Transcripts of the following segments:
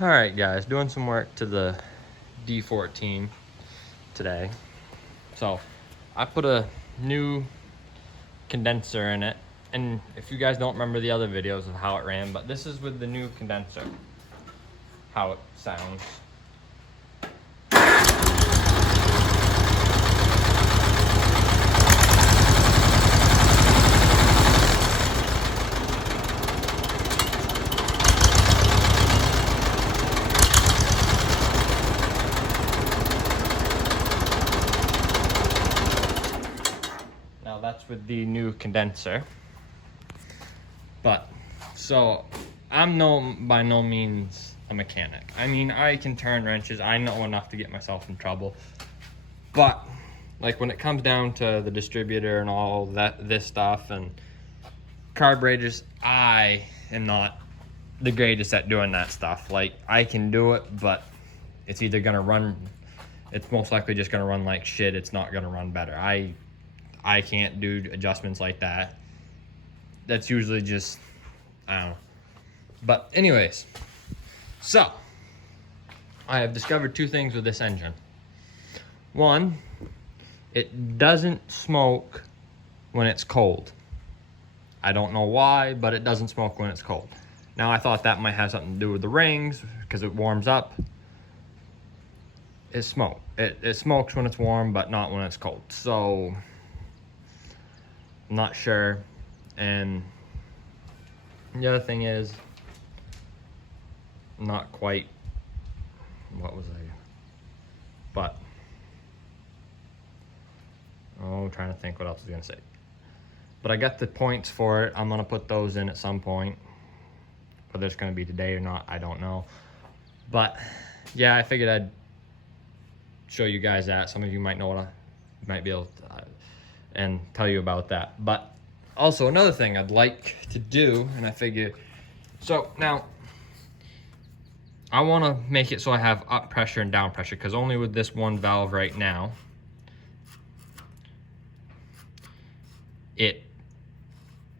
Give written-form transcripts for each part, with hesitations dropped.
All right, guys, doing some work to the D14 today. So I put a new condenser in it, and if you guys don't remember the other videos of how it ran, but this is with the new condenser, how it sounds. Now that's with the new condenser. But, so, I'm by no means a mechanic. I mean, I can turn wrenches, I know enough to get myself in trouble. But, like when it comes down to the distributor and all this stuff and carburetors, I am not the greatest at doing that stuff. Like, I can do it, but it's either gonna run, it's most likely just gonna run like shit. It's not gonna run better. I can't do adjustments like that. That's usually just, I don't know. But anyways, so I have discovered two things with this engine. One, it doesn't smoke when it's cold. I don't know why, but it doesn't smoke when it's cold. Now I thought that might have something to do with the rings because it warms up. It smokes when it's warm, but not when it's cold. So I'm not sure. And the other thing is, not quite, what was I, but, I'm trying to think what else I was gonna say. But I got the points for it. I'm gonna put those in at some point. Whether it's gonna be today or not, I don't know. But yeah, I figured I'd show you guys that. Some of you might know what I might be able to, and tell you about that. But also another thing I'd like to do, and I figure, so now I want to make it so I have up pressure and down pressure, because only with this one valve right now,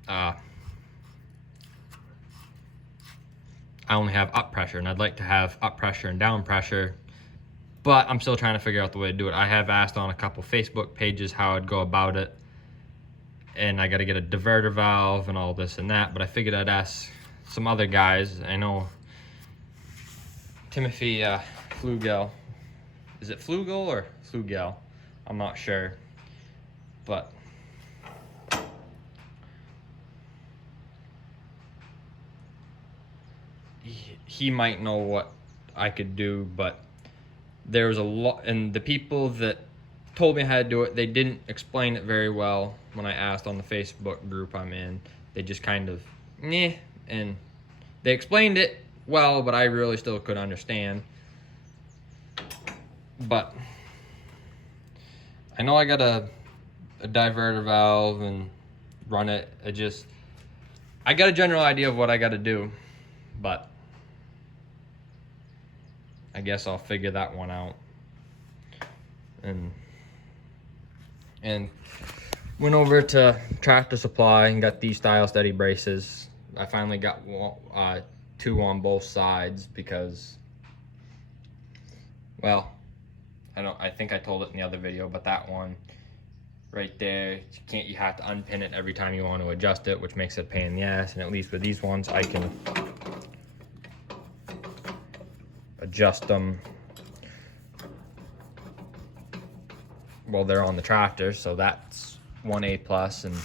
I only have up pressure, and I'd like to have up pressure and down pressure, but I'm still trying to figure out the way to do it. I have asked on a couple Facebook pages how I'd go about it, and I got to get a diverter valve and all this and that, but I figured I'd ask some other guys. I know Timothy Flugel. Is it Flugel or Flugel? I'm not sure, but he might know what I could do. But there was a lot, and the people that told me how to do it, they didn't explain it very well when I asked on the Facebook group I'm in. They just kind of, and they explained it well, but I really still couldn't understand. But I know I got a diverter valve and run it. I got a general idea of what I got to do, but I guess I'll figure that one out. And went over to Tractor Supply and got these style steady braces. I finally got two on both sides because, well, I think I told it in the other video, but that one right there, you have to unpin it every time you want to adjust it, which makes it a pain in the ass. And at least with these ones, I can adjust them while they're on the tractor. So that's 1A plus. And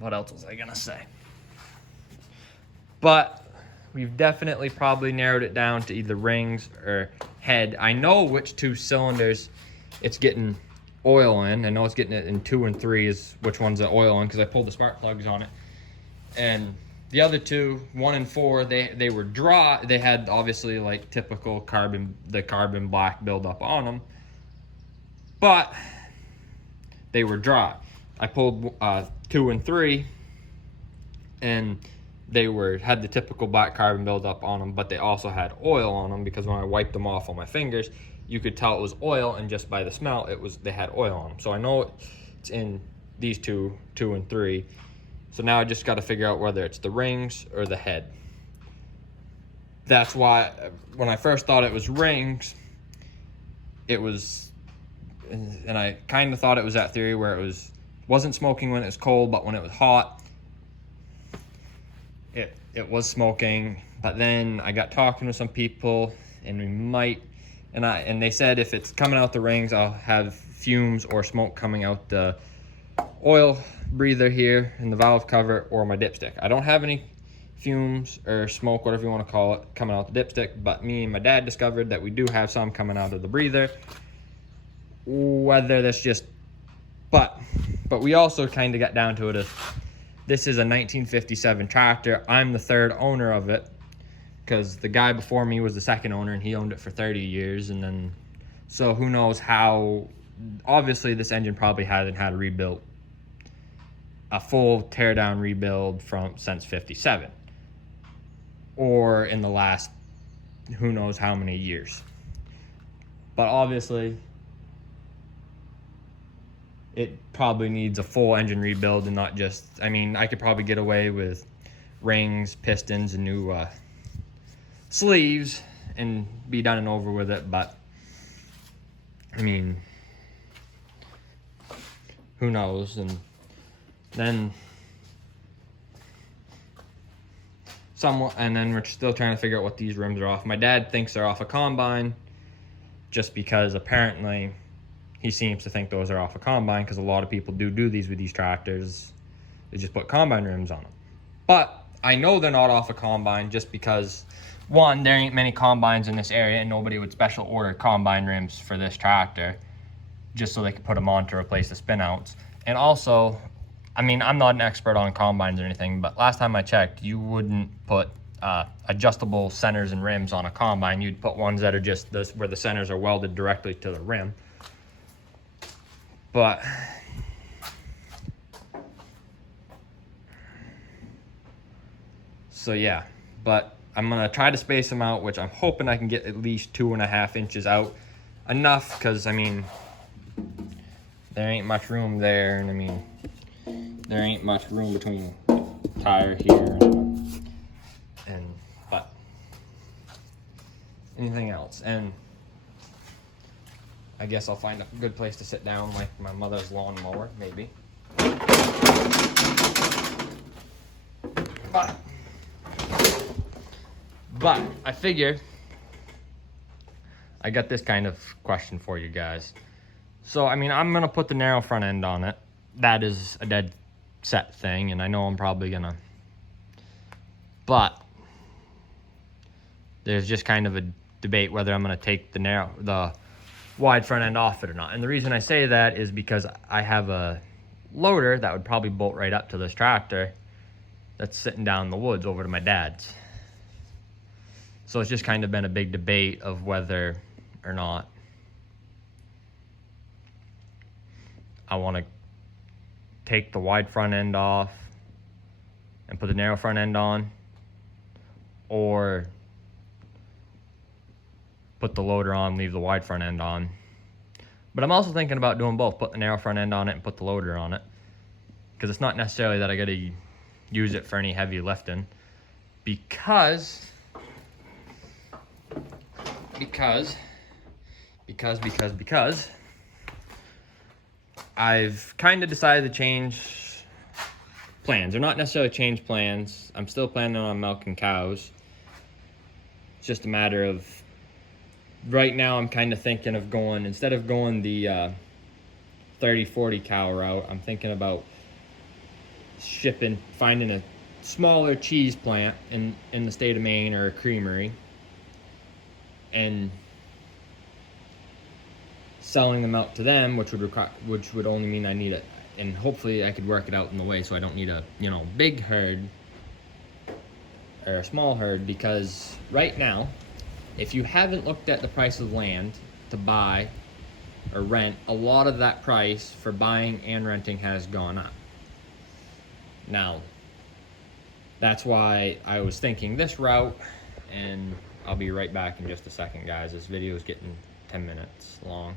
what else was I gonna say? But we've definitely probably narrowed it down to either rings or head. I know which two cylinders it's getting oil in. I know it's getting it in 2 and 3 is which one's the oil in, because I pulled the spark plugs on it. And the other two, 1 and 4, they were dry. They had obviously like typical carbon black buildup on them, but they were dry. I pulled 2 and 3, and they had the typical black carbon buildup on them, but they also had oil on them, because when I wiped them off on my fingers, you could tell it was oil, and just by the smell, they had oil on them. So I know it's in these 2 and 3. So now I just got to figure out whether it's the rings or the head. that's why when I first thought it was rings, it was, and I kind of thought it was that theory where wasn't smoking when it was cold, but when it was hot, it was smoking. But then I got talking with some people, and we might, and they said if it's coming out the rings, I'll have fumes or smoke coming out the oil breather here in the valve cover or my dipstick. I don't have any fumes or smoke, whatever you want to call it, coming out the dipstick, but me and my dad discovered that we do have some coming out of the breather. Whether that's just, but we also kind of got down to it as this is a 1957 tractor. I'm the third owner of it because the guy before me was the second owner and he owned it for 30 years. And then, so who knows how, obviously this engine probably hasn't had a full tear down rebuild since 57 or in the last who knows how many years. But obviously it probably needs a full engine rebuild and not just, I mean, I could probably get away with rings, pistons, and new sleeves and be done and over with it, but I mean, who knows? And then we're still trying to figure out what these rims are off. My dad thinks they're off a combine just because apparently he seems to think those are off a combine, because a lot of people do these with these tractors. They just put combine rims on them. But I know they're not off a combine just because, one, there ain't many combines in this area and nobody would special order combine rims for this tractor just so they could put them on to replace the spin outs. And also, I mean, I'm not an expert on combines or anything, but last time I checked, you wouldn't put adjustable centers and rims on a combine. You'd put ones that are just where the centers are welded directly to the rim. But so yeah, but I'm gonna try to space them out, which I'm hoping I can get at least 2.5 inches out, enough, because I mean there ain't much room there, and I mean there ain't much room between tire here and but anything else. And I guess I'll find a good place to sit down, like my mother's lawnmower, maybe. But I figure I got this kind of question for you guys. So, I mean, I'm going to put the narrow front end on it. That is a dead set thing, and I know I'm probably going to. But there's just kind of a debate whether I'm going to take the wide front end off it or not. And the reason I say that is because I have a loader that would probably bolt right up to this tractor that's sitting down in the woods over to my dad's. So it's just kind of been a big debate of whether or not I want to take the wide front end off and put the narrow front end on, or put the loader on, leave the wide front end on. But I'm also thinking about doing both, put the narrow front end on it and put the loader on it, because it's not necessarily that I got to use it for any heavy lifting, because I've kind of decided to change plans, or not necessarily change plans. I'm still planning on milking cows. It's just a matter of, right now I'm kind of thinking of going, instead of going the 30-40 cow route, I'm thinking about finding a smaller cheese plant in the state of Maine, or a creamery, and selling them out to them, which would only mean I need it, and hopefully I could work it out in the way so I don't need a big herd or a small herd. Because right now, if you haven't looked at the price of land to buy or rent, a lot of that price for buying and renting has gone up. Now, that's why I was thinking this route, and I'll be right back in just a second, guys. This video is getting 10 minutes long.